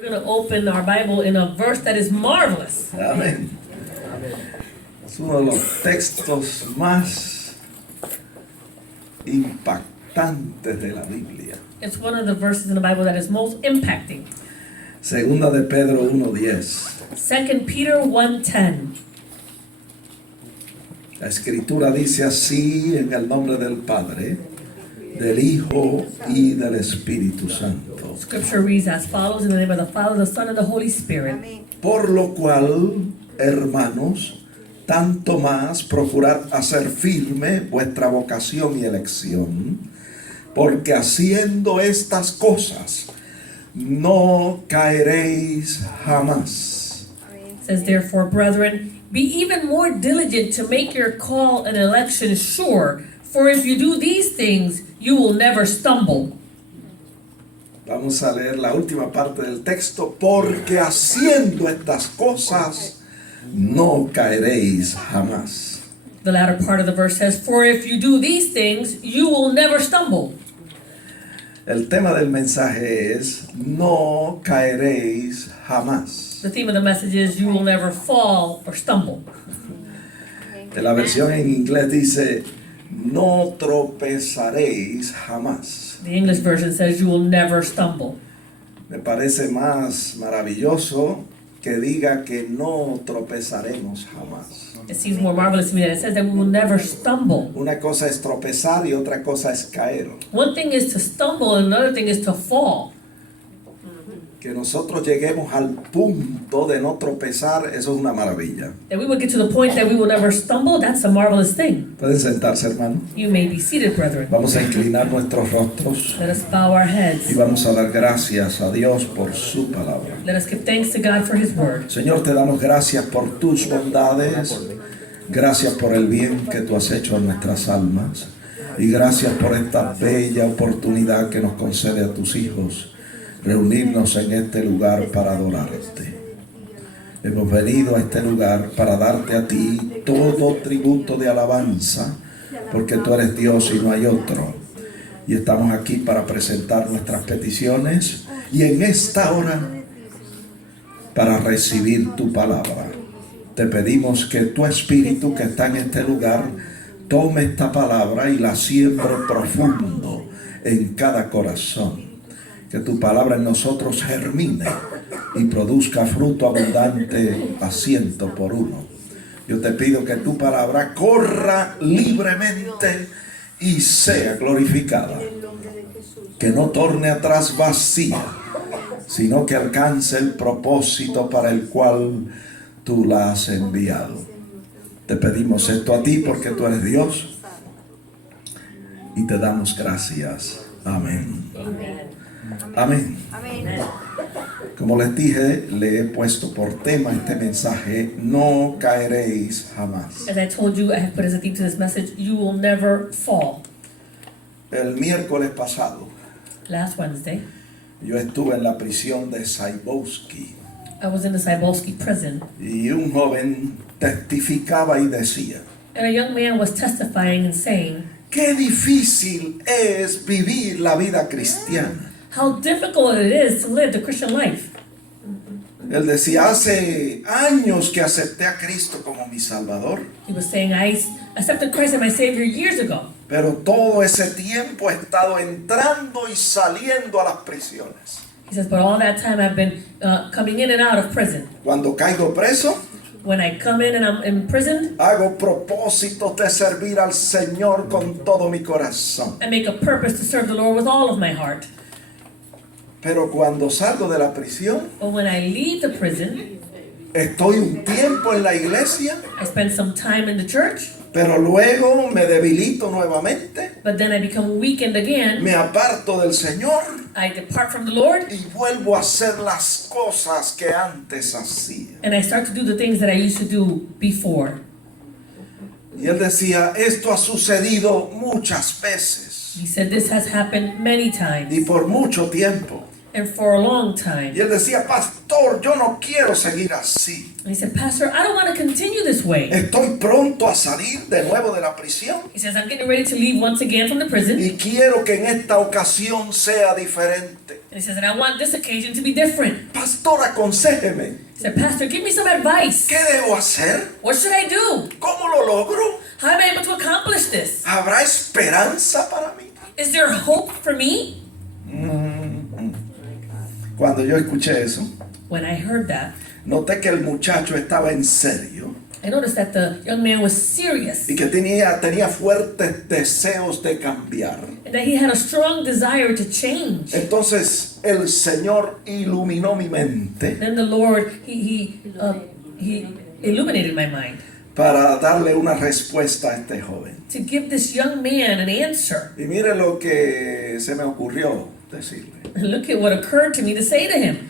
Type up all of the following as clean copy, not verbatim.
We're going to open our Bible in a verse that is marvelous. Amén. Es uno de los textos más impactantes de la Biblia. It's one of the verses in the Bible that is most impacting. Segunda de Pedro 1:10. 2 Peter 1:10. La escritura dice así en el nombre del Padre, del Hijo y del Espíritu Santo. Scripture reads as follows in the name of the Father, the Son, and the Holy Spirit. Por lo cual, hermanos, tanto más procurad hacer firme vuestra vocación y elección, porque haciendo estas cosas no caeréis jamás. It says, therefore, brethren, be even more diligent to make your call and election sure, for if you do these things, you will never stumble. Vamos a leer la última parte del texto, porque haciendo estas cosas no caeréis jamás. The latter part of the verse says, for if you do these things, you will never stumble. El tema del mensaje es, no caeréis jamás. The theme of the message is, you will never fall or stumble. En la versión en inglés dice, no tropezaréis jamás. The English version says, you will never stumble. Me parece más maravilloso que diga que no tropezaremos jamás. It seems more marvelous to me that it says that we will never stumble. Una cosa es tropezar y otra cosa es caer. One thing is to stumble and another thing is to fall. Que nosotros lleguemos al punto de no tropezar, eso es una maravilla. That we would get to the point that we will never stumble, that's a marvelous thing. Pueden sentarse, hermano. You may be seated, brethren. Vamos a inclinar nuestros rostros Let us bow our y heads. vamos a dar gracias a Dios por su palabra. Let us give thanks to God for His word. Señor, te damos gracias por tus bondades, gracias por el bien que tú has hecho en nuestras almas y gracias por esta bella oportunidad que nos concede a tus hijos reunirnos en este lugar para adorarte. Hemos venido a este lugar para darte a ti todo tributo de alabanza, porque tú eres Dios y no hay otro. Y estamos aquí para presentar nuestras peticiones y en esta hora para recibir tu palabra. Te pedimos que tu Espíritu que está en este lugar tome esta palabra y la siembre profundo en cada corazón. Que tu palabra en nosotros germine y produzca fruto abundante a 100%. Yo te pido que tu palabra corra libremente y sea glorificada. Que no torne atrás vacía, sino que alcance el propósito para el cual tú la has enviado. Te pedimos esto a ti porque tú eres Dios y te damos gracias. Amén. Amén. Como les dije, le he puesto por tema este mensaje, no caeréis jamás. As I told you, I have put as a theme to this message, you will never fall. El miércoles pasado, Last Wednesday, yo estuve en la prisión de Cybulski I was in the Cybulski prison, y un joven testificaba y decía, and a young man was testifying and saying, qué difícil es vivir la vida cristiana. how difficult it is to live the Christian life. Él decía, hace años que acepté a Cristo como mi Salvador, He was saying, I accepted Christ as my Savior years ago, pero todo ese tiempo he estado entrando y saliendo a las prisiones. he says, but all that time I've been coming in and out of prison. Cuando caigo preso, When I come in and I'm imprisoned, hago propósitos de servir al Señor con todo mi corazón. I make a purpose to serve the Lord with all of my heart. Pero cuando salgo de la prisión, But when I leave the prison, estoy un tiempo en la iglesia, I spend some time in the church, pero luego me debilito nuevamente, but then I become weakened again. me aparto del Señor I depart from the Lord, y vuelvo a hacer las cosas que antes hacía. and I start to do the things that I used to do before. Y él decía, esto ha sucedido muchas veces He said this has happened many times y por mucho tiempo. and for a long time. Y él decía, pastor, yo no quiero seguir así. And he said, Pastor, I don't want to continue this way. Estoy pronto a salir de nuevo de la prisión. He says, I'm getting ready to leave once again from the prison. Y quiero que en esta ocasión sea diferente. And he says, and I want this occasion to be different. Pastor, aconséjeme. He said, Pastor, give me some advice. ¿Qué debo hacer? What should I do? ¿Cómo lo logro? How am I able to accomplish this? ¿Habrá esperanza para mí? Is there hope for me? Cuando yo escuché eso, When I heard that, noté que el muchacho estaba en serio I noticed that the young man was serious y que tenía fuertes deseos de cambiar. and that he had a strong desire to change. Entonces el Señor iluminó mi mente Then the Lord, he illuminated my mind para darle una respuesta a este joven. to give this young man an answer. Y mire lo que se me ocurrió decirle. And look at what occurred to me to say to him.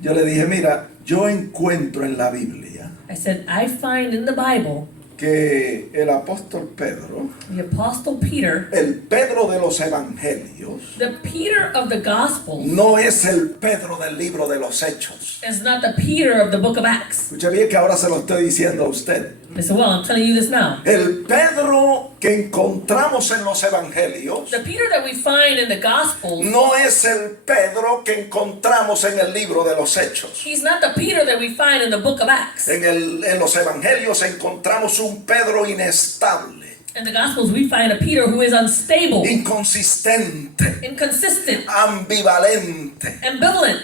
Yo le dije, mira, yo encuentro en la Biblia I said, I find in the Bible que el apóstol Pedro, the Apostle Peter, el Pedro de los Evangelios, the Peter of the Gospels, no es el Pedro del libro de los Hechos. is not the Peter of the book of Acts. Escuche bien que ahora se lo estoy diciendo a usted. I said, well, I'm telling you this now. El Pedro que encontramos en los Evangelios The Peter that we find in the Gospels, no es el Pedro que encontramos en el libro de los Hechos. he's not the Peter that we find in the book of Acts. En los Evangelios encontramos un Pedro inestable, In the Gospels, we find a Peter who is unstable, inconsistente, inconsistent, ambivalente, ambivalent,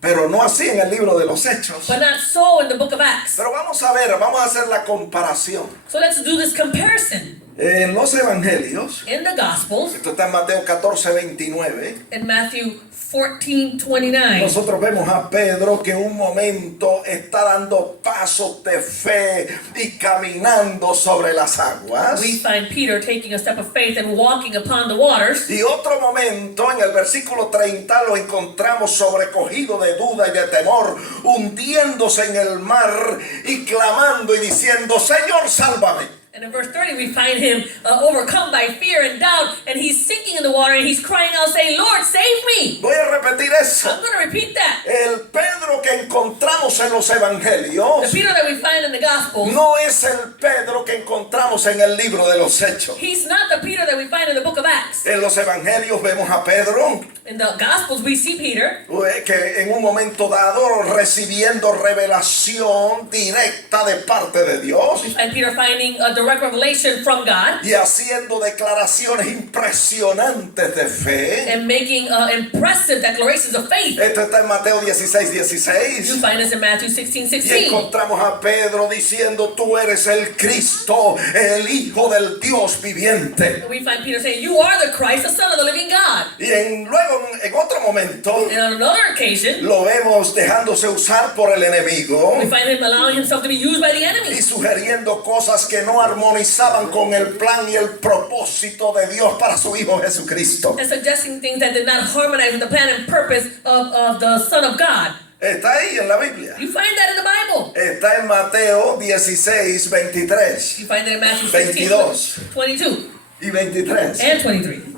pero no así en el libro de los Hechos. but not so in the book of Acts. Pero vamos a hacer la comparación. So let's do this comparison. En los Evangelios, In the Gospels, esto está en Mateo 14:29, in Matthew 14:29, nosotros vemos a Pedro que en un momento está dando pasos de fe y caminando sobre las aguas. we find Peter taking a step of faith and walking upon the waters. Y otro momento, en el versículo 30, lo encontramos sobrecogido de duda y de temor, hundiéndose en el mar y clamando y diciendo, Señor, sálvame. And in verse 30, we find him overcome by fear and doubt, and he's sinking in the water, and he's crying out, saying, Lord, save me. Voy a repetir eso. I'm going to repeat that. El Pedro que encontramos en los Evangelios The Peter that we find in the Gospels, no es el Pedro que encontramos en el libro de los Hechos. he's not the Peter that we find in the book of Acts. En los Evangelios vemos a Pedro In the Gospels, we see Peter que en un momento dado recibiendo revelación directa de parte de Dios and Peter finding a direct revelation from God y haciendo declaraciones impresionantes de fe. and making impressive declarations of faith. Esto está en Mateo You 16:16. find this in Matthew Y 16:16. encontramos a Pedro diciendo, tú eres el Cristo, el Hijo del Dios viviente. We find Peter saying, you are the Christ, the Son of the living God. Y luego en otro momento And on another occasion, lo vemos dejándose usar por el enemigo we find him allowing himself to be used by the y enemy sugiriendo cosas que no armonizaban con el plan y el propósito de Dios para su Hijo Jesucristo. and suggesting things that did not harmonize with the plan and purpose of the Son of God. Está ahí en la Biblia. You find that in the Bible. Está en Mateo 16:23 You find that in Matthew 22. 16, 22 y 23. and 23.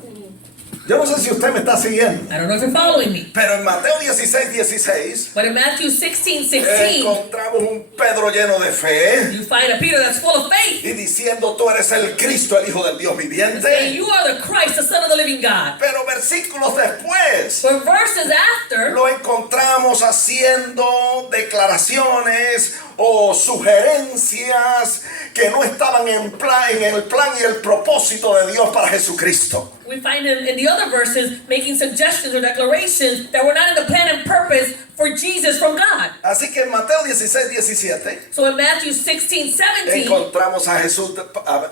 Yo no sé si usted me está siguiendo, I don't know if you're following me. pero en Mateo 16:16 But in Matthew 16:16, encontramos un Pedro lleno de fe you find a Peter that's full of faith, y diciendo, tú eres el Cristo, el Hijo del Dios saying, viviente. you are the Christ, the Son of the living God. Pero versículos después But verses after, lo encontramos haciendo declaraciones o sugerencias que no estaban en el plan y el propósito de Dios para Jesucristo. we find him in the other verses making suggestions or declarations that were not in the plan and purpose for Jesus from God. Así que en Mateo 16:17 So in Matthew 16:17, encontramos a Jesús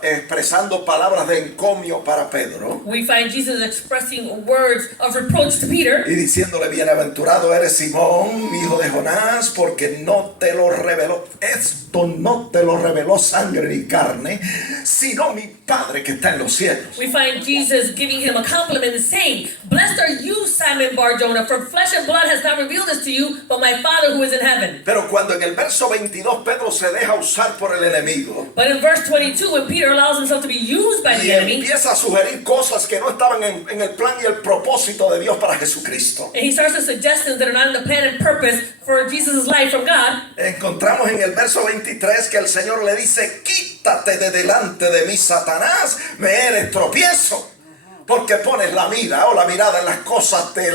expresando palabras de encomio para Pedro we find Jesus expressing words of reproach to Peter y diciéndole, bienaventurado eres Simón, hijo de Jonás, porque no te lo reveló, esto no te lo reveló sangre ni carne, sino mi Padre que está en los cielos. We find Jesus giving him a compliment and saying, "Blessed are you, Simon Bar-Jonah, for flesh and blood has not revealed this to you, but my Father who is in heaven." Pero cuando en el verso 22 Pedro se deja usar por el enemigo But in verse 22, when Peter allows himself to be used by y the enemy, empieza a sugerir cosas que no estaban en el plan y el propósito de Dios para Jesucristo, and he starts to suggestions that are not in the plan and purpose for Jesus' life from God, encontramos en el verso 23 que el Señor le dice: quítate de delante de mí, Satanás, me eres tropiezo, porque pones la mira o la mirada en las cosas de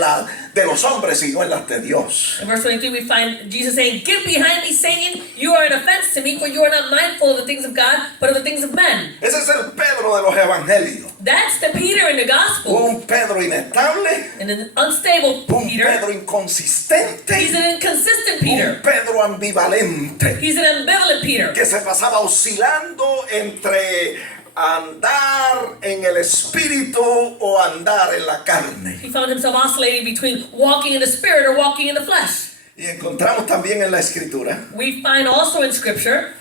los hombres y no en las de Dios. in verse 23 we find Jesus saying, "Get behind me, Satan, you are an offense to me, for you are not mindful of the things of God, but of the things of men." Ese es el Pedro de los evangelios. That's the Peter in the gospel. Un Pedro inestable, And an unstable un Peter. Pedro inconsistente, He's an inconsistent Peter. un Pedro ambivalente, He's an ambivalent Peter. que se pasaba oscilando entre andar en el espíritu o andar en la carne. He found himself oscillating between walking in the spirit or walking in the flesh. Y encontramos también en la escritura, We find also in scripture,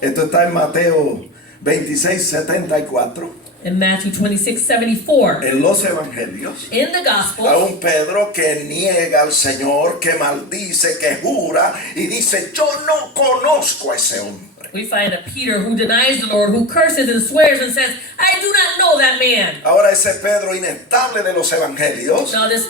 esto está en Mateo 26:74, in Matthew 26:74, en los evangelios, in the a gospel, un Pedro que niega al Señor, que maldice, que jura y dice: yo no conozco a ese hombre. we find a Peter who denies the Lord, who curses and swears and says, "I do not know that man." Ahora ese Pedro inestable de los evangelios Now this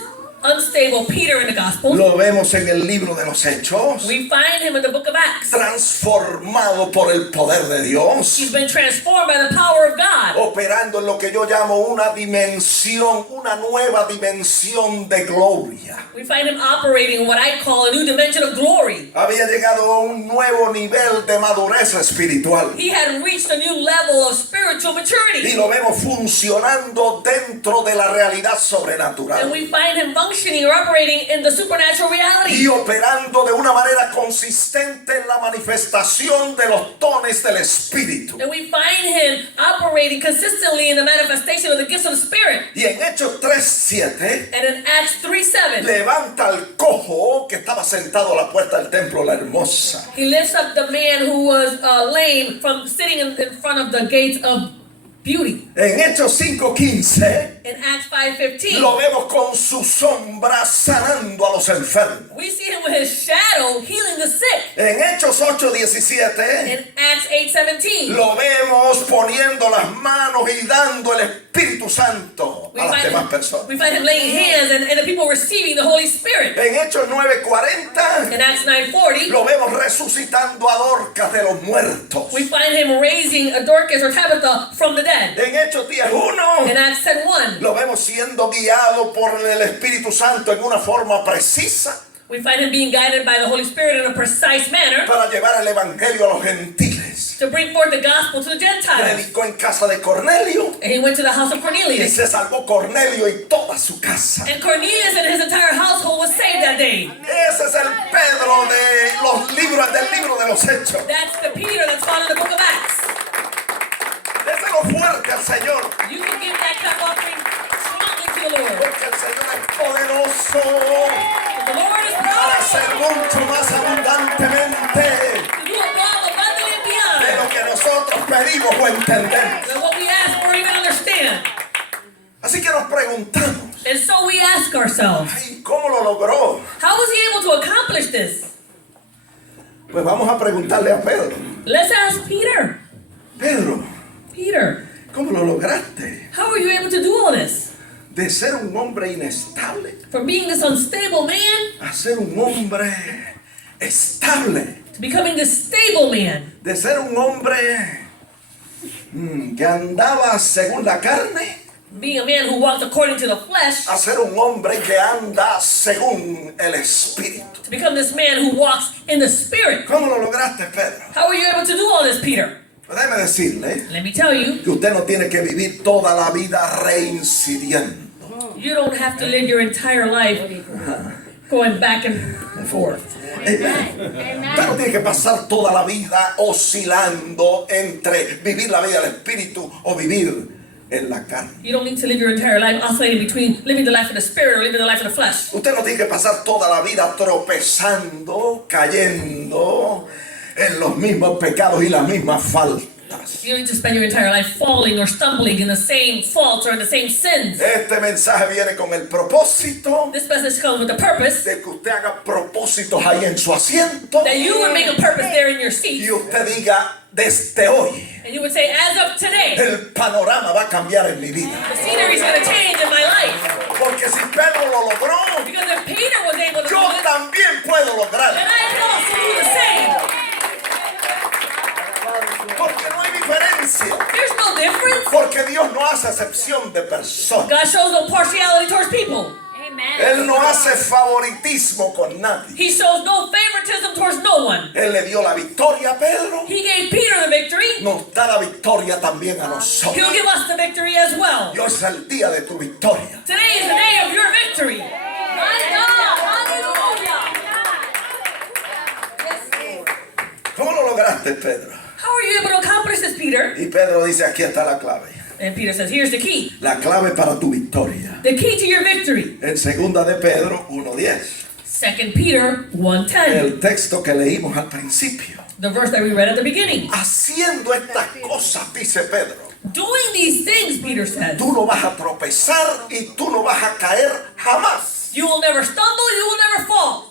unstable Peter in the gospel, lo vemos en el libro de los Hechos, we find him in the book of Acts. transformado por el poder de Dios, He's been transformed by the power of God, operando en lo que yo llamo una dimensión, una nueva dimensión de gloria. we find him operating in what I call a new dimension of glory. Había llegado a un nuevo nivel de madurez espiritual He had reached a new level of spiritual maturity. y lo vemos funcionando dentro de la realidad And sobrenatural we find him functioning or operating in the supernatural reality. y operando de una manera consistente en la manifestación de los dones del Espíritu. And we find him operating consistently in the manifestation of the gifts of the Spirit. Y en Hechos 3:7 And in Acts 3:7, levanta al cojo que estaba sentado a la puerta del templo, la hermosa. he lifts up the man who was lame from sitting in front of the gates of beauty. En Hechos 5:15 In Acts 5:15, lo vemos con su sombra sanando a los enfermos. we see him with his shadow healing the sick. En Hechos 8:17 In Acts 8:17, lo vemos poniendo las manos y dando el Espíritu Santo we a las find, demás him, personas. we find him laying hands and the people receiving the Holy Spirit. En Hechos 9:40 In Acts 9:40, lo vemos resucitando a Dorcas de los muertos. we find him raising a Dorcas or Tabitha from the dead. En Hechos 10:1 In Acts 10:1, lo vemos siendo guiado por el Espíritu Santo en una forma precisa we find him being guided by the Holy Spirit in a precise manner para llevar el Evangelio a los gentiles. to bring forth the gospel to the Gentiles. Predicó en casa de Cornelio And he went to the house of y Cornelius. se salvó Cornelio y toda su casa. And Cornelius and his entire household was saved that day. Ese es el Pedro de los libros, del libro de los Hechos. That's the Peter that's found in the book of Acts. Déselo fuerte al Señor, You can give that clap offering strongly to the Lord. porque el Señor es poderoso The Lord is para hacer powerful mucho más abundantemente to do above, abundantly, and de beyond lo que nosotros pedimos o entendemos. than what we ask or even understand. Así que nos preguntamos, And so we ask ourselves, ay, ¿cómo lo logró? how was he able to accomplish this? Pues vamos a preguntarle a Pedro. Let's ask Peter. Pedro, Peter, ¿cómo lo lograste? how were you able to do all this? De ser un hombre inestable From being this unstable man a ser un hombre estable. to becoming this stable man. De ser un hombre que andaba según la carne Being a man who walked according to the flesh, a ser un hombre que anda según el Espíritu. to become this man who walks in the Spirit. ¿Cómo lo lograste, Pedro? How were you able to do all this, Peter? Pues déjeme decirle Let me tell you, que usted no tiene que vivir toda la vida reincidiendo. you don't have to live your entire life going back and forth. Usted no tiene que pasar toda la vida oscilando entre vivir la vida del Espíritu o vivir en la carne. You don't need to live your entire life oscillating between living the life of the Spirit or living the life of the flesh. Usted no tiene que pasar toda la vida tropezando, cayendo en los mismos pecados y las mismas faltas. vueltas. You don't need to spend your entire life falling or stumbling in the same faults or in the same sins. Este mensaje viene con el propósito This message comes with the purpose de que usted haga propósitos ahí en su asiento that you would make a purpose there in your seat. y usted diga, desde hoy, And you would say, as of today, el panorama va a cambiar en mi vida. the scenery is going to change in my life. Porque si Pedro lo logró, Because if Peter was able to do yo it, también puedo then lograrlo. I can also do the same. Porque no hay diferencia. There's no difference. Porque Dios no hace excepción de personas. God shows no partiality towards people. Él no hace favoritismo con nadie. He shows no favoritism towards no one. Él le dio la victoria a Pedro. He gave Peter the victory. Nos da la victoria también a He'll nosotros. give us the victory as well. Y hoy es el día de tu victoria. Today is the day of your victory. My God, hallelujah. ¿Cómo lo lograste, Pedro? How are you able to accomplish this, Peter? Y Pedro dice, aquí está la clave. And Peter says, here's the key. La clave para tu victoria. The key to your victory. En segunda de Pedro 1:10. 2 Peter 1:10. El texto que leímos al principio. The verse that we read at the beginning. Haciendo estas cosas, dice Pedro, Doing these things, Peter says, tú no vas a tropezar y tú no vas a caer jamás. you will never stumble, you will never fall.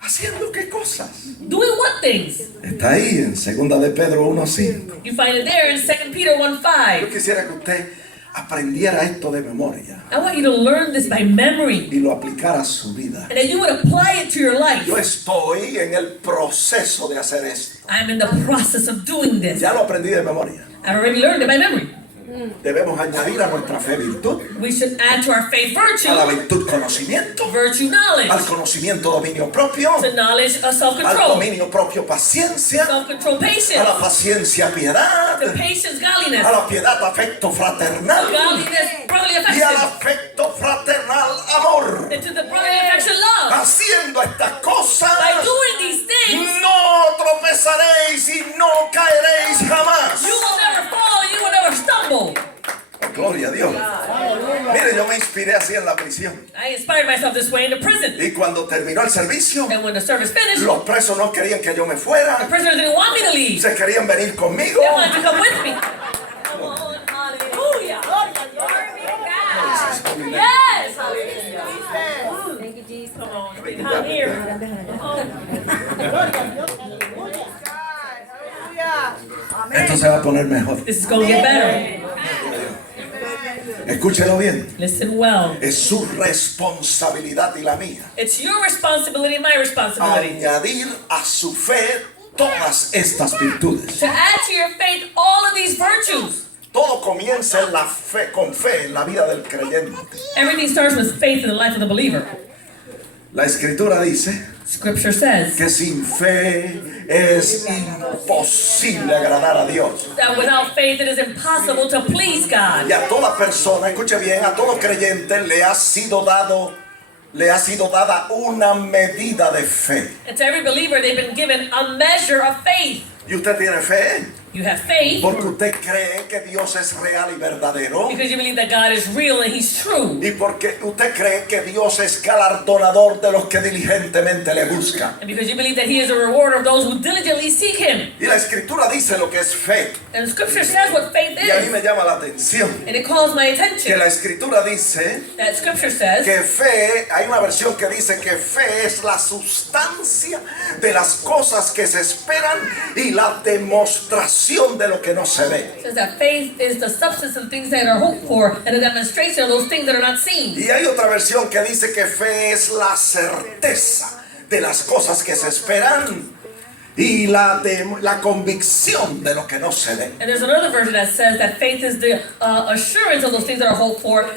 ¿Haciendo qué cosas? Doing what things? Está ahí en segunda de Pedro 1:5. You find it there in 2 Peter Yo 1:5. quisiera que usted aprendiera esto de memoria I want you to learn this by memory y lo aplicara a su vida. and that you would apply it to your life. Yo estoy en el proceso de hacer esto. I'm in the process of doing this. Ya lo aprendí de memoria. I've already learned it by memory. Debemos añadir a nuestra fe virtud, We should add to our faith a la virtue, virtud conocimiento, virtue knowledge, al conocimiento dominio propio, to knowledge al self-control, dominio propio paciencia, self-control a patience, la paciencia piedad, to patience godliness, a la piedad afecto fraternal godliness brotherly y al affection, afecto fraternal amor. and to the brotherly affection love. Haciendo estas cosas, By doing these things, no tropezaréis y no caeréis jamás. you will never fall, you will never stumble. Gloria a Dios. Mire, yo me inspiré así en la prisión. I inspired myself this way in the prison. Y cuando terminó el servicio, And when the service finished, los presos no querían que yo me the fuera. prisoners didn't want me to leave. Se querían venir conmigo. They wanted to come with me. Hallelujah. Yes. Hallelujah. Thank you, Jesus. Come on, it's been hot here. Esto se va a poner mejor. This is going to get better. Escúchelo bien. Listen well. Es su responsabilidad y la mía It's your responsibility, my responsibility, añadir a su fe todas estas virtudes. to add to your faith all of these virtues. Todo comienza en la fe, con fe en la vida del creyente. Everything starts with faith in the life of the believer. La escritura dice Scripture says que sin fe es imposible agradar a Dios. that without faith it is impossible to please God. Y a toda persona, escuche bien, a todo creyente le ha sido dada una medida de fe. And to every believer, they've been given a measure of faith. Y usted tiene fe You have faith porque usted cree que Dios es real y verdadero. because you believe that God is real and He's true. Y porque usted cree que Dios es galardonador de los que diligentemente le buscan. And because you believe that He is a rewarder of those who diligently seek Him. Y la escritura dice lo que es fe. And Scripture says what faith Y a mí is. me llama la atención And it calls my que attention la escritura dice that Scripture says que fe, hay una versión que dice que fe es la sustancia de las cosas que se esperan y la demostración de lo que no se ve. says that faith is the substance of things that are hoped for and a demonstration of those things that are not seen. Y hay otra versión que dice que fe es la certeza de las cosas que se esperan y la convicción de lo que no se ve. And there's another version that says that faith is the assurance of those things that are hoped for,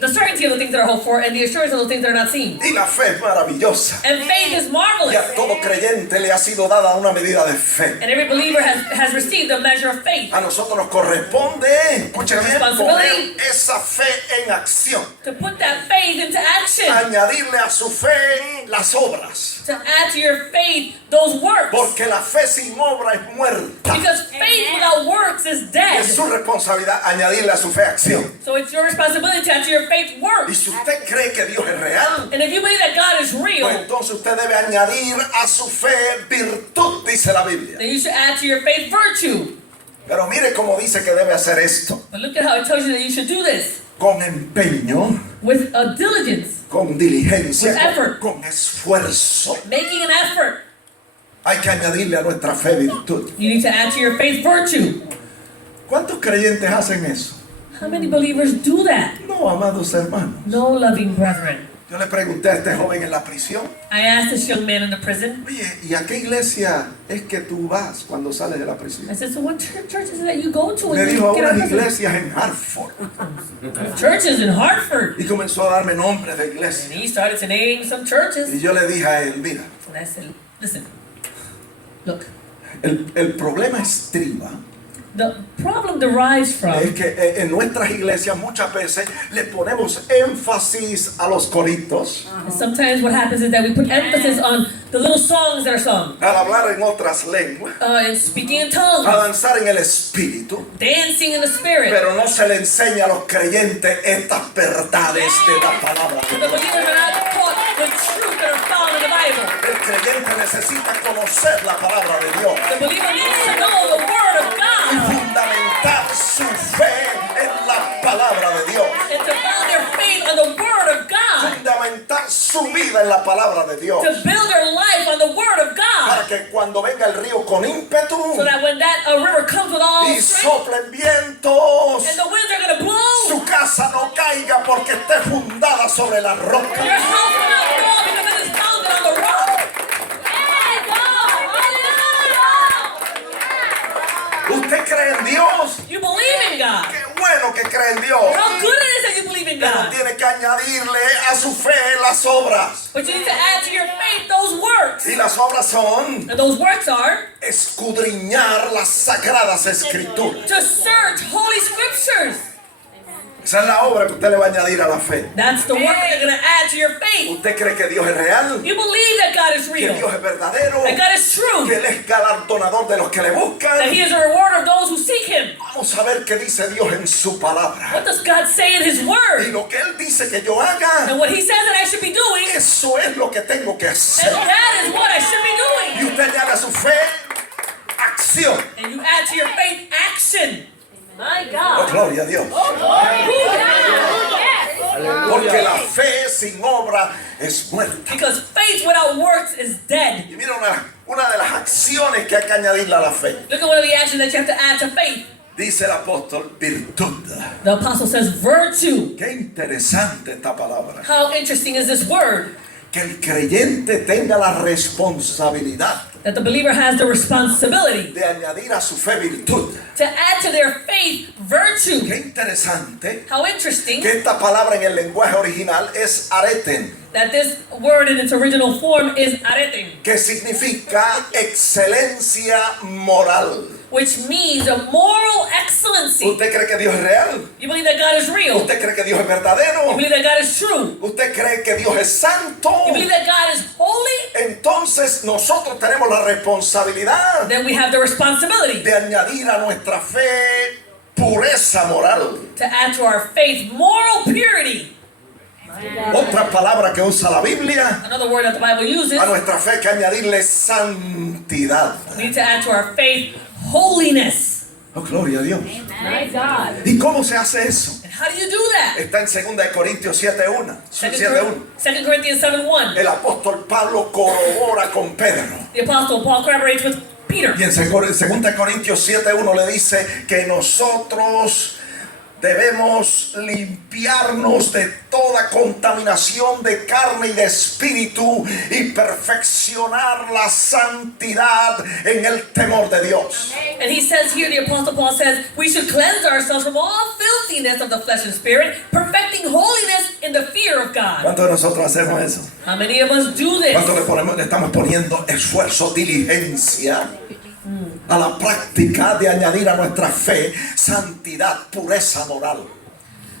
the certainty of the things that are hoped for, and the assurance of those things that are not seen. Y la fe es maravillosa. And faith is Y marvelous. a todo creyente le ha sido dada una medida de fe. And every believer has received a measure of faith A nosotros nos corresponde, escuchen bien, poner esa fe en acción. to put that faith into action, Añadirle a su fe las obras. to add to your faith those works. Porque la fe sin obra es muerta. Because faith without works is Y dead. es su responsabilidad añadirle a su fe acción. So it's your responsibility to add to your faith Y works. si usted cree que Dios es real, And if you believe that God is pues real, entonces usted debe añadir a su fe virtud, dice la Biblia. then you should add to your faith virtue. Pero mire cómo dice que debe hacer esto. But look at how it tells you that you should do this. Con empeño, With a diligence. con diligencia, With effort. con esfuerzo. Making an effort. Hay que añadirle a nuestra fe virtud. You need to add to your faith virtue. ¿Cuántos creyentes hacen eso? How many believers do that? No, amados hermanos. No, loving brethren. Yo le pregunté a este joven en la prisión, I asked this young man in the prison. oye, ¿y a qué iglesia es que tú vas cuando sales de la prisión? I said, so what church is it that you go to when Me you dijo a get out unas of prison? iglesias en Hartford. Churches in Hartford. Y comenzó a darme nombres de And iglesias. he started to name some churches. Y yo le dije a él, mira, And I said, listen, look, el problema estriba the problem derives es from que en nuestras iglesias muchas veces le ponemos énfasis a los coritos, sometimes what happens is that we put emphasis on the little songs that are sung, al hablar en otras lenguas, and speaking in a tongues, danzar en el espíritu, dancing in the spirit. pero no se le enseña a los creyentes estas verdades de la palabra de The Dios. believers are not taught the truth that are found in the Bible. El creyente necesita conocer la palabra de Dios The believer needs to know the Word of y God fundamentar su fe en la palabra de Dios. and to found their faith on the Word of God, Fundamentar su vida en la palabra de Dios. to build their life on the Word of Para God, que cuando venga el río con ímpetu so that when that river comes with all y strength soplen vientos, and the winds are going to blow, su casa no caiga porque esté fundada sobre la your roca. house will not fall because it is founded on the rock. ¿Usted cree en Dios? You believe in God. Qué bueno que cree en Dios. How good it is that you believe in Pero God. tiene que añadirle a su fe las obras. But you need to add to your faith those works. Y las obras son And those works are escudriñar las sagradas escrituras. to search Holy Scriptures. Esa es la obra que usted le va a añadir a la fe. That's the work that you're going to add to your faith. ¿Usted cree que Dios es real? You believe that God is ¿Que real, Dios es verdadero? that God is ¿Que true, Él es galardonador de los que le that buscan? He is a rewarder of those who seek Him. Vamos a ver qué dice Dios en su palabra. What does God say in His Y Word? lo que Él dice que yo haga, And what He says that I should be doing, eso es lo que tengo que and hacer. that is what I should be Y doing. usted añade a su fe acción. And you add to your faith action. My Oh, God. gloria a Dios. Porque la fe sin obra es muerta. Because faith without works is dead. Y mira una de las acciones que hay que añadirle a la fe. Look at one of the actions that you have to add to faith. Dice el apóstol, virtud. The apostle says virtue. Qué interesante esta palabra. How interesting is this word? Que el creyente tenga la responsabilidad That the believer has the responsibility de añadir a su fe virtud. to add to their faith virtue. Qué interesante How interesting que esta palabra en el lenguaje original es areten, that this word in its original form is areten, que significa excelencia moral. which means a moral excellency. ¿Usted cree que Dios es real? You believe that God is real. ¿Usted cree que Dios es You verdadero? believe that God is true. ¿Usted cree que Dios es santo? You believe that God is holy. Entonces nosotros tenemos la responsabilidad Then we have the responsibility de añadir a nuestra fe pureza moral. to add to our faith moral purity. Otra palabra que usa la Biblia, Another word that the Bible uses. a nuestra fe hay que añadirle santidad. We need to add to our faith holiness. Oh, gloria a Dios. My God. ¿Y cómo se hace eso? And how do you do that? Está en 2 Corintios 7:1. 7:1. 2 Corinthians 7:1. El apóstol Pablo corrobora con Pedro. The apostle Paul collaborates with Peter. Y en 2 Corintios 7:1 le dice que nosotros debemos limpiarnos de toda contaminación de carne y de espíritu y perfeccionar la santidad en el temor de Dios. And he says here, the apostle Paul says, we should cleanse ourselves from all filthiness of the flesh and spirit, perfecting holiness in the fear of God. ¿Cuántos de nosotros hacemos eso? How many of us do this? ¿Cuántos le estamos poniendo esfuerzo, diligencia a la práctica de añadir a nuestra fe santidad, pureza moral?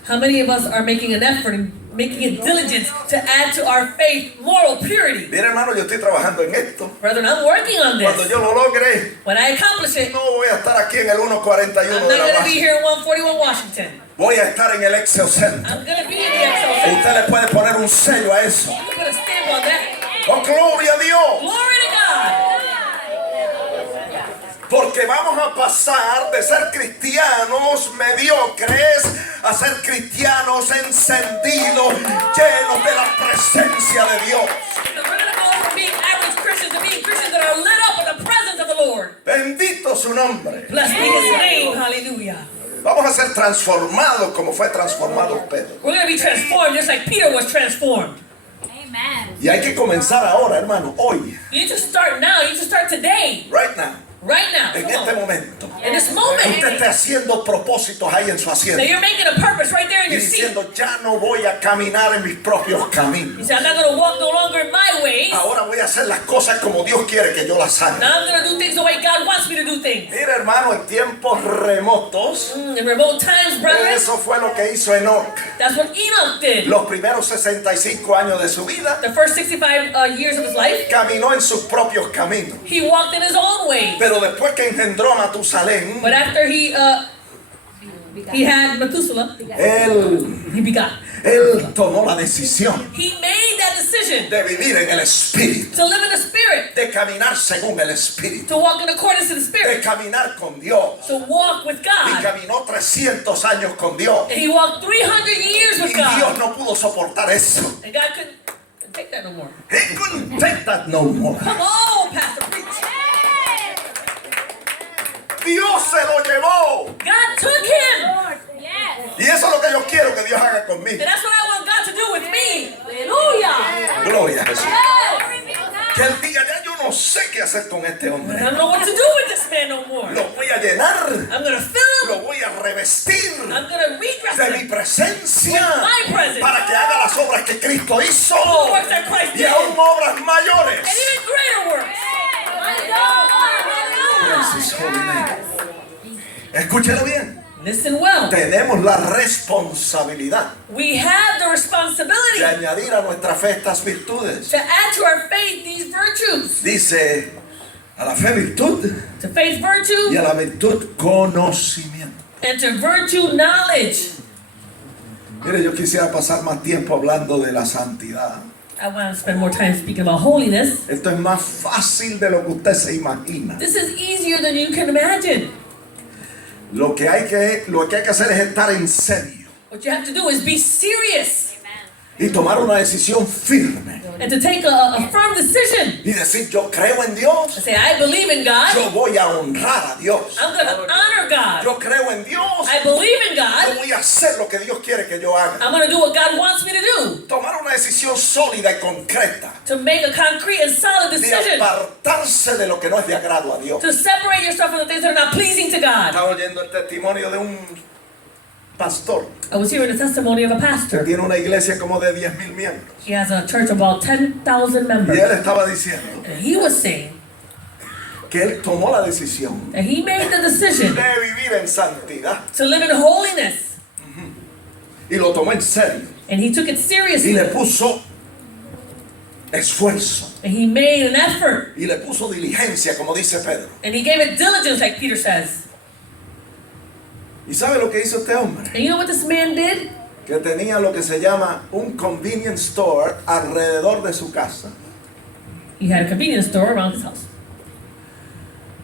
How many of us are making an effort and making a diligence to add to our faith moral purity? Mira, hermano, yo estoy trabajando en esto. Brethren, I'm working on Cuando this. yo lo logre, When I accomplish it, no voy a estar aquí en el 141 I'm de not la going to be base. here in 141 Washington. Voy a estar en el Excel Center. I'm going to be in the Excel Center. Usted le puede poner un sello a eso. I'm going to stamp on that. ¡Oh, gloria a Dios! Glory to God. Porque Porque vamos a pasar de ser cristianos mediocres a ser cristianos encendidos, llenos de la presencia de Dios. So we're gonna go from being average Christians to being Christians that are lit up in the presence of the Lord. Bendito su nombre. Blessed be His name. Hallelujah. Vamos a ser transformados como fue transformado Pedro. We're gonna be transformed just like Peter was transformed. Amen. Y hay que comenzar ahora, hermano, hoy, You need to start now. You need to start today. right now, Right now. en Come este on. momento. In this Que moment. usted esté haciendo propósitos ahí en su So asiento you're making a purpose right there in y your seat. diciendo, ya no voy a caminar en mis propios You caminos. say, I'm not gonna walk no longer in my ways. Ahora voy a hacer las cosas como Dios quiere que yo las haga. Now I'm gonna do things the way God wants me to do things. Mira, hermano, en tiempos remotos, In remote times, brethren, eso fue lo que hizo Enoch. that's what Enoch did. Los primeros 65 años de su vida, The first 65 years of his life, caminó en sus propios caminos. he walked in his own ways. Pero después que engendró a Matusalén, But after he had Methuselah, he begot. él tomó la decisión He made that decision de vivir en el Espíritu, to live in the Spirit, de caminar según el Espíritu, to walk in accordance to the de Spirit, caminar con Dios. to walk with Y God. caminó 300 años con Dios. And he walked 300 years Y with Dios God. no pudo soportar eso. And God couldn't take that no more. He couldn't take that no more. Come on, Pastor Preach. Dios se lo llevó. God took him. Yes. Y eso es lo que yo quiero que Dios haga conmigo. And that's what I want God to do with me. Hallelujah. Gloria a Jesús. Glory be to God. Que él diga, ya yo no sé qué hacer con este I hombre. don't know what to do with this man no more. Lo voy a llenar, I'm going to fill lo him. voy a revestir I'm going to redress de mi him presencia with my presence. para que haga las obras que Cristo hizo All the works that Christ y did. aún obras mayores. And even greater works. My God. Praise His holy name. Escúchelo bien. Listen well. Tenemos la responsabilidad We have the responsibility de añadir a nuestra fe estas virtudes. to add to our faith these virtues. Dice, a la fe virtud To faith y virtue a la virtud conocimiento. and to virtue knowledge. Mire, yo quisiera pasar más tiempo hablando de la santidad. I want to spend more time speaking about holiness. Esto es más fácil de lo que usted se imagina. This is easier than you can imagine. Lo que hay que hacer es estar en serio What you have to do is be serious y tomar una decisión firme and to take a firm decision. y decir, yo creo en Dios, Say, I believe in God. yo voy a honrar a Dios. I'm going to honor God. Yo creo en Dios, I believe in yo God. voy a hacer lo que Dios quiere que yo haga. I'm going to do what God wants me to do. Tomar una decisión sólida y concreta To make a concrete and solid de decision. apartarse de lo que no es de agrado a Dios. To separate yourself from the things that are not pleasing to God. Estaba oyendo el testimonio de un pastor I was hearing the testimony of a que pastor. tiene una iglesia como de 10,000 miembros. He has a church of about 10,000 Y members. él estaba diciendo And he was saying que él tomó la decisión that he made the decision de vivir en santidad to live in holiness. y lo tomó en serio And he took it y seriously. le puso esfuerzo And he made an effort. y le puso diligencia, como dice Pedro. And he gave it diligence, like Peter says. ¿Y sabe lo que hizo este hombre? And you know what this man did? Que tenía lo que se llama un convenience store alrededor de su casa. He had a convenience store around his house.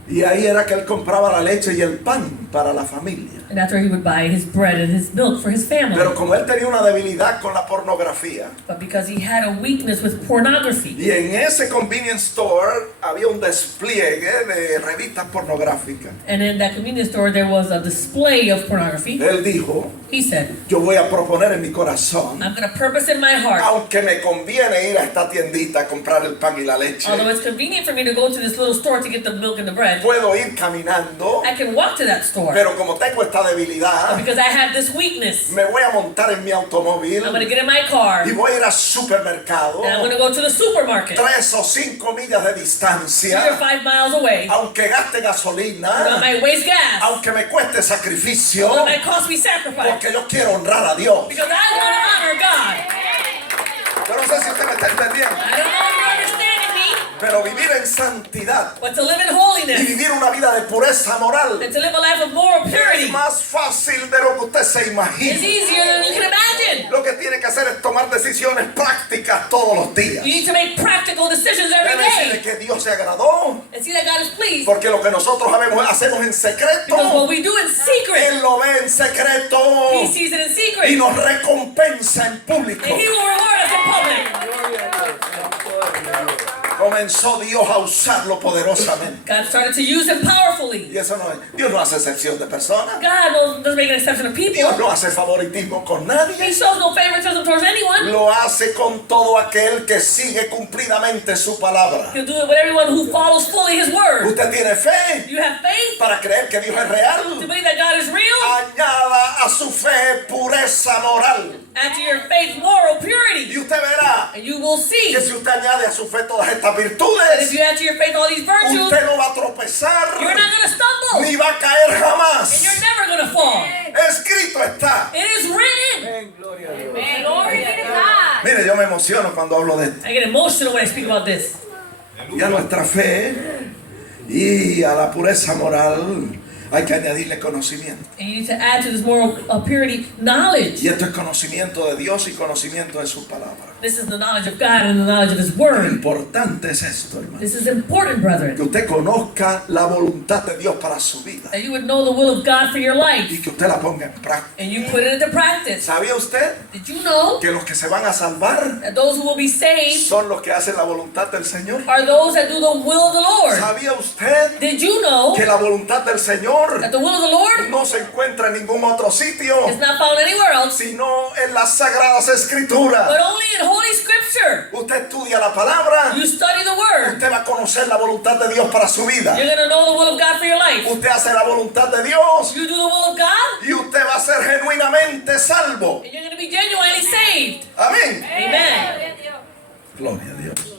Y ahí era que él compraba la leche y el pan para la familia. And that's where he would buy his bread and his milk for his family. Pero como él tenía una debilidad con la pornografía, But because he had a weakness with pornography. y en ese convenience store había un despliegue de revistas pornográficas, And in that convenience store there was a display of pornography. él dijo, He said, yo voy a proponer en mi corazón, I'm going to purpose in my heart. aunque me conviene ir a esta tiendita a comprar el pan y la leche, Although it's convenient for me to go to this little store to get the milk and the bread, puedo ir caminando, I can walk to that store. pero como tengo esta debilidad, Because I have this weakness, me voy a montar en mi automóvil I'm going to get in my car y and voy a ir al supermercado, I'm going to go to the supermarket 3 o 5 millas de 3 or distancia, 5 miles away. aunque gaste It gasolina, might waste gas. aunque me cueste sacrificio, It might cost me sacrifice. porque yo quiero honrar a Dios. Because I want to honor God. Yo no sé si usted me está entendiendo. I don't know if you're understanding me. Pero vivir en santidad But to live in y holiness vivir una vida de pureza moral and to live a life of moral es purity más fácil de lo que usted se is imagina. easier than you can imagine. Lo que tiene que hacer es tomar decisiones prácticas todos los días. You need to make practical decisions every Debe decirle day que Dios se agradó, and see that God is pleased. porque lo que nosotros hacemos en Because secreto, what we do in secret, Él lo ve en secreto He sees it in y secret, nos recompensa en público. and He will reward us in public. Comenzó Dios a usarlo poderosamente. God started to use it powerfully. Y eso no es, Dios no hace excepción de personas. God doesn't make an exception of Dios people. no hace favoritismo con He nadie. shows no favoritism towards anyone. Lo hace con todo aquel que sigue cumplidamente su palabra. He'll do it with everyone who follows fully His word. Usted tiene fe You have faith para creer que Dios es to real. believe that God is real. Añada a su fe pureza moral. Add to your faith moral Y purity. usted verá And you will see que si usted añade a su fe todas estas that if virtudes, you add to your faith all these virtues, usted no va a tropezar you're not going to stumble. ni va a caer And jamás. you're never going to fall. Escrito está. It is written. Amen. Glory be to God. Mire, yo me emociono cuando hablo de esto. I get emotional when I speak about this. Y a nuestra fe y a la pureza moral hay que añadirle conocimiento. And you need to add to this moral purity knowledge. Y esto es conocimiento de Dios y conocimiento de su palabra. This is the knowledge of God and the knowledge of His Lo Word. importante es esto, hermano. This is important, Que brethren. usted conozca la voluntad de Dios para su vida That you would know the will of God for your y life. que usted la ponga en práctica. And you put it into practice. ¿Sabía usted Did you know que los que se van a salvar that those who will be saved son los que hacen la voluntad del Señor? are those that do the will of the Lord? ¿Sabía usted Did you know que la voluntad del Señor that the will of the Lord no se encuentra en ningún otro sitio is not found anywhere else, sino en las sagradas escrituras? but only in Holy Scripture? Usted estudia la palabra, You study the Word. usted va a conocer la voluntad de Dios para su vida. You're going to know the will of God for your life. Usted hace la voluntad de Dios You do the will of God, y usted va a ser genuinamente salvo. and you're going to be genuinely saved. Amén. Amen. Gloria a Dios.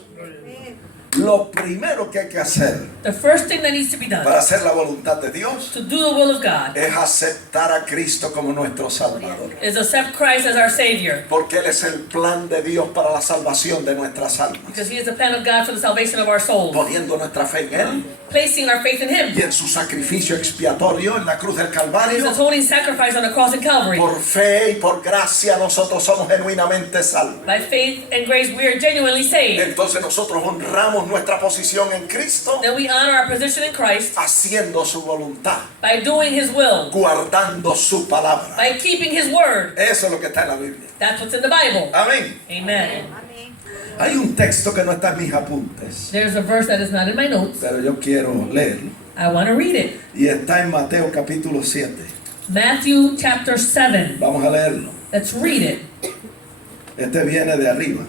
Lo primero que hay que hacer The first thing that needs to be done para hacer la voluntad de Dios to do the will of God es aceptar a Cristo como nuestro Salvador. is accept Christ as our Savior. Porque Él es el plan de Dios para la salvación de nuestras almas. Because He is the plan of God for the salvation of our souls. Poniendo nuestra fe en Él Placing our faith in Him. y en su sacrificio expiatorio en la cruz del His Calvario. atoning sacrifice on the cross in Calvary. Por fe y por gracia nosotros somos genuinamente salvos. By faith and grace we are genuinely saved. Entonces nosotros honramos nuestra posición en Cristo Then we honor our position in Christ haciendo su voluntad, by doing His will, guardando su palabra. by keeping His word. Eso es lo que está en la Biblia. That's what's in the Bible. Amén. Amen. Hay un texto que no está en mis apuntes, There's a verse that is not in my notes. pero yo quiero leerlo. I want to read it. Y está en Mateo capítulo 7. Matthew chapter 7. Vamos a leerlo. Let's read it. Este viene de arriba.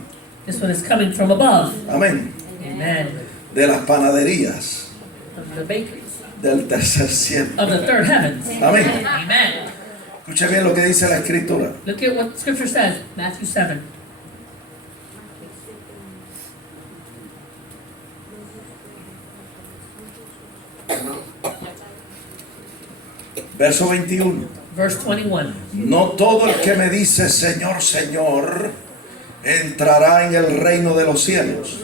This one is coming from above. Amén. Amen. De las panaderías Of the bakeries del tercer cielo. of the third heavens. Amén. Amen. Escuche bien lo que dice la escritura. Look at what Scripture says. Matthew 7. Verso 21. Verse 21. No todo el que me dice Señor, Señor, entrará en el reino de los cielos,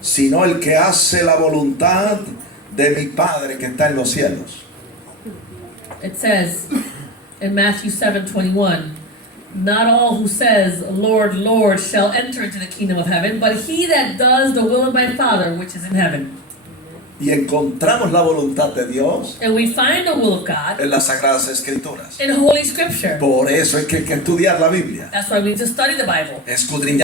sino el que hace la voluntad de mi Padre que está en los cielos. It says in Matthew 7:21, not all who says, Lord, Lord, shall enter into the kingdom of heaven, but he that does the will of my Father which is in heaven. Y encontramos la voluntad de Dios And we find the will of God en las Sagradas Escrituras. in Holy Scripture. Por eso es que hay que estudiar la Biblia, That's why we need to study the Bible. escudriñar